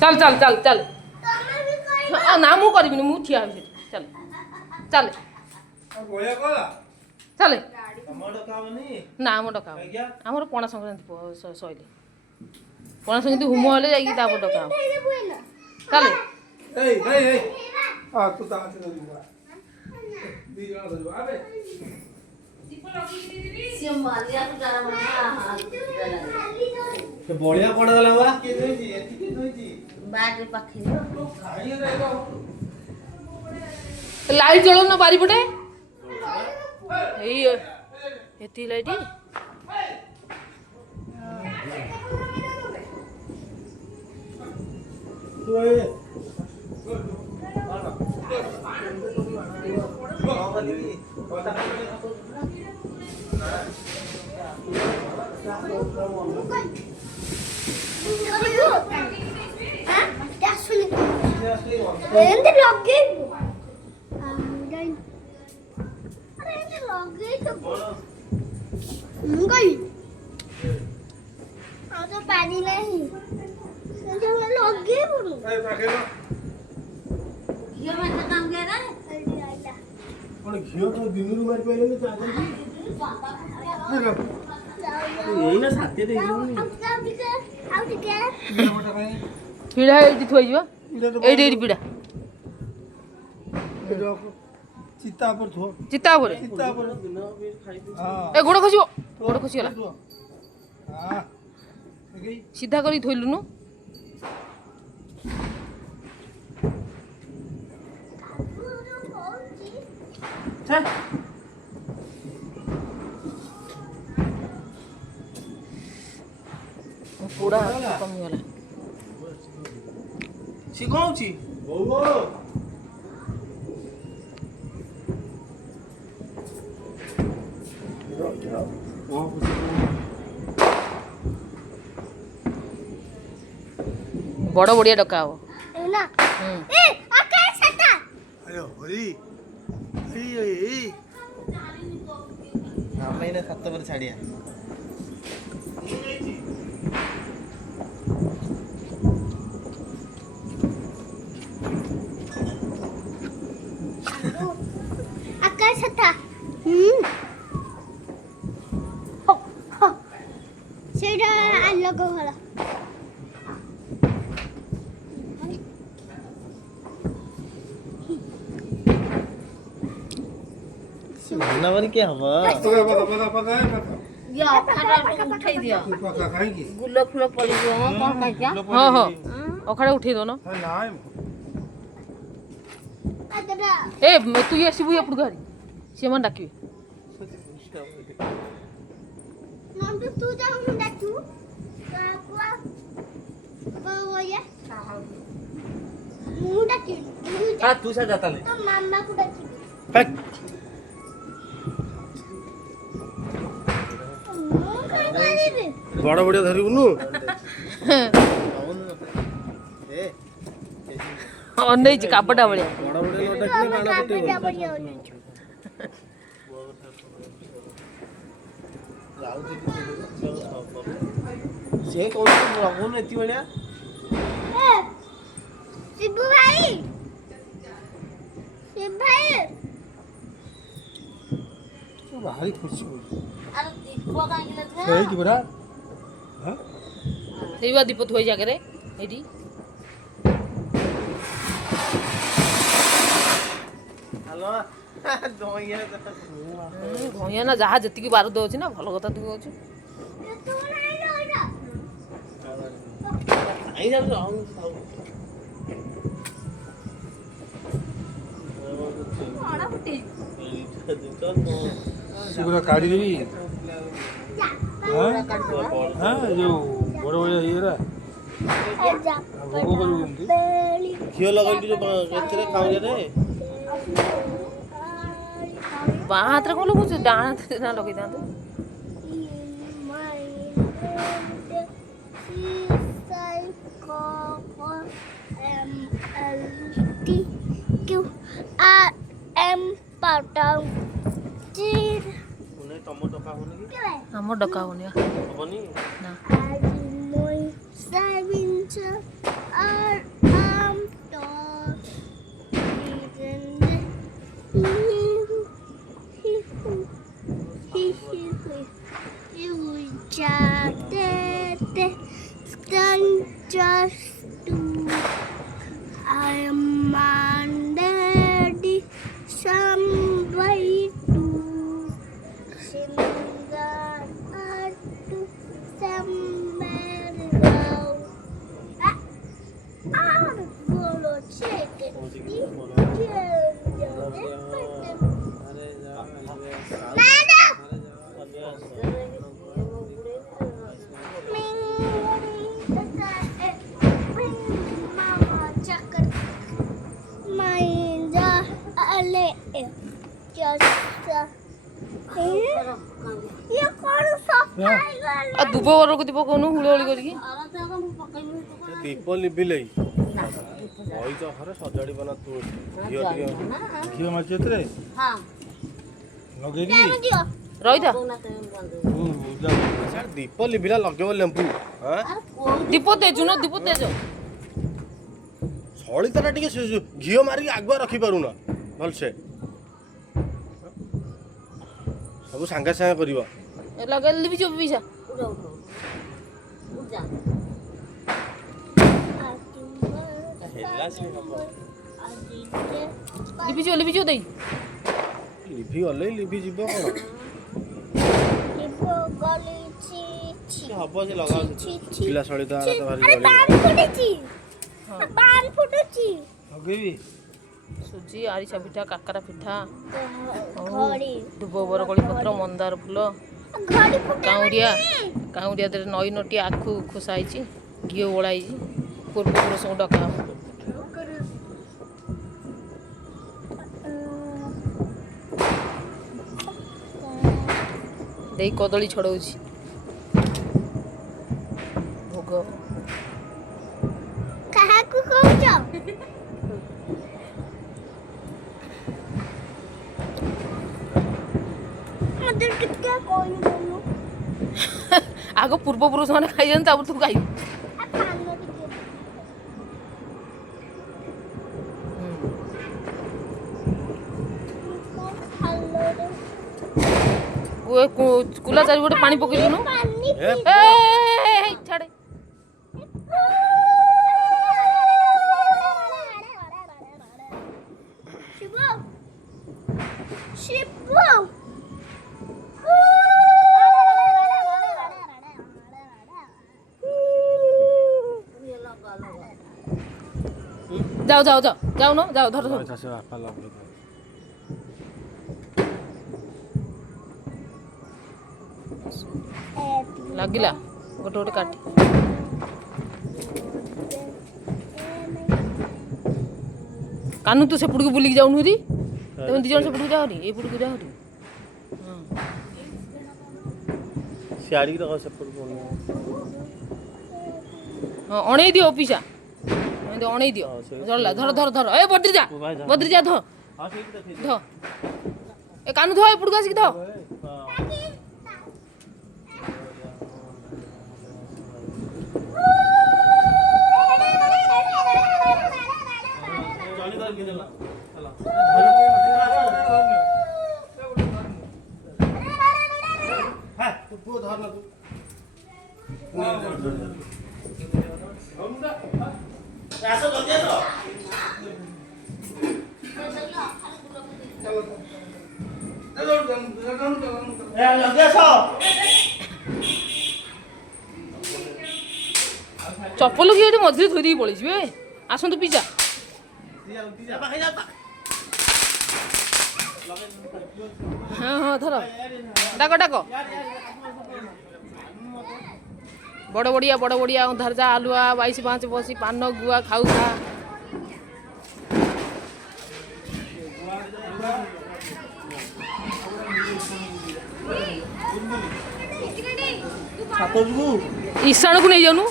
चल चल चल चल ना मु करबिनी मु ठिया होई चल चल चल ना हम डका हमर पणा संक्रांति सइले पणा संक्रांति हुम हेले जाई तापर डका चल तू ता से दी जण धरबा आबे सिमलिया तो डरा मना तो बढ़िया पड़ गला बा के दोइजी एठी के दोइजी बाटे पाखे खाई रे लाइट जलो ना बारी पटे एती लाइट पानी नहीं लगे ये मैं काम कर रहा है कौन घियो तो दिनरू मार पहिले ने चाचा जी यही ना साथे दे पीड़ा एटी थोई जीवा एटी एटी पीड़ा चित्ता पर थो चित्ता पर हां ए गोड़ खसियो गोड़ खसी गला हां सीधा करी थोइलुनु चल पूरा कमी गला सिखाउची बौ बड़ बढ़िया डका हो ना ए आकाश सटा अरे होरी ए ଆମେ ଏଇନା 7 ପରେ ଛାଡ଼ିଆ आकाश सटा ସେଇଟା ଆଲୋକ ଘର बनावर क्या हवा पका या खाना उठाई दिया पका खाएंगे गुल्लो फुलो पड़ी जो कौन कह क्या हाँ हाँ अखाड़े उठे दो ना नाय ए तू ये सिबु एपड़ गाड़ी से मन डाकिबे नंदू तू जाऊ हम डाकू काकुआ बोया मु डाकी हां तू सा जाता ले तो मामा को डाकी बड़ बड़ धरिबुनु अनई ची कापटा बळिया बड़ बड़ न डाकले बाणा फटे से कौन लगन एती बळिया शिबू भाई शिव भाई भारी खुशी हो अरे दीपो काहे गेले सही की बड़ा हां सेवा दीप थोई जाके रे एडी हेलो दोइया भैया ना जहाँ जति बार दो ना भल कथा तू कहू आई जा सिगुरा काढ़ी देवी हां हां जो बड़ बड़ ये रा भोग करू केमती घियो लगन जो केतरे खाऊ जे रे बाँ हाथ कौन लगुच डाण हाथ ना लगे था हम डका होने हबनी ना I am Monday, somebody to sing that to somebody else. I'm gonna check it. ଆଉ ଦୁବ ବରକୁ ଦୀପ କହୁନୁ ହୁଳହୁଳି କରିକି ଦୀପ ଲିଭିଲେ ବହି ତ ଘରେ ସଜାଡ଼ିବ ନା ତୁ ଘିଅ ଟିକେ ଘିଅ ମାରିଛ ଏଥିରେ ଲଗେଇକି ରହିଥା ଦୀପ ଲିଭିଲା ଲଗେଇବ ଲେମ୍ବୁ ଦୀପ ତେଜ ନା ଦୀପ ତେଜ ସଳିତାଟା ଟିକେ ଘିଅ ମାରିକି ଆଗୁଆ ରଖିପାରୁନ ଭଲସେ ସବୁ ସାଙ୍ଗେ ସାଙ୍ଗେ କରିବ ଲଗେଇଲେ ଲିଭିଯିବ ପିସା ଲିଭିଯିବ ଦେଇ ଲିଭି ଗଲେ ଲିଭି ଯିବ କ'ଣ ହବ ସେ ଲଗାଉ ପିଲା ସଳିତା ଲଗେଇବି ସୁଜି ଆରିସା ପିଠା କାକରା ପିଠା ଦୁବ ବରକୋଳି ପତ୍ର ମନ୍ଦାର ଫୁଲ କାଉଁରିଆ ଦେହରେ ନଈ ନଟିଆ ଆଖୁ ଖୋସା ହେଇଛି ଘିଅ ଓଳା ହେଇଛି ପୂର୍ବପୁରୁଷଙ୍କୁ ଡକା ହବ ଦେଇ କଦଳୀ ଛଡ଼ଉଛି ଭୋଗ କାହାକୁ କହୁଛ ମତେ ଟିକେ କହିବୁ ଆଗ ପୂର୍ବପୁରୁଷମାନେ ଖାଇଛନ୍ତି ତାପରେ ତୁ ଖାଇବୁ କୁଲା ଚାରିପଟେ ପାଣି ପକେଇଲୁନୁ ଛାଡେ ଯାଉ ଯାଉନ ଯାଉ ଧର ଲାଗିଲା ଗୋଟେ ଗୋଟେ କାଟି କାନୁ ତୁ ସେପଟକୁ ବୁଲିକି ଯାଉନୁ ରି ତମେ ଦି ଜଣ ସେପଟକୁ ଯାଅ ରି ଏପଟକୁ ଯାଅ ରି ସିଆଡ଼ିକି ରଖ ସେପଟକୁ ହଁ ଅଣେଇ ଦିଅ ପିସା ଅଣେଇ ଦିଅ ଧରଲା ଧର ଏ ବଦ୍ରି ଯା ଧ ଏ କାନୁ ଧ ଏପଟକୁ ଆସିକି ଧ ଚପଲ କି ଏଠି ମଝିରେ ଥୋଇ ଦେଇକି ପଳେଇଯିବେ ଆସନ୍ତୁ ପିଜା ହଁ ଧର ଡାକ ବଡ଼ ବଡ଼ିଆ ଅନ୍ଧାର ଯା ଆଲୁଆ 22 ବସି ପାନ ଗୁଆ ଖାଉ ଖା ଇଶାଣକୁ ନେଇ ଯାଉନୁ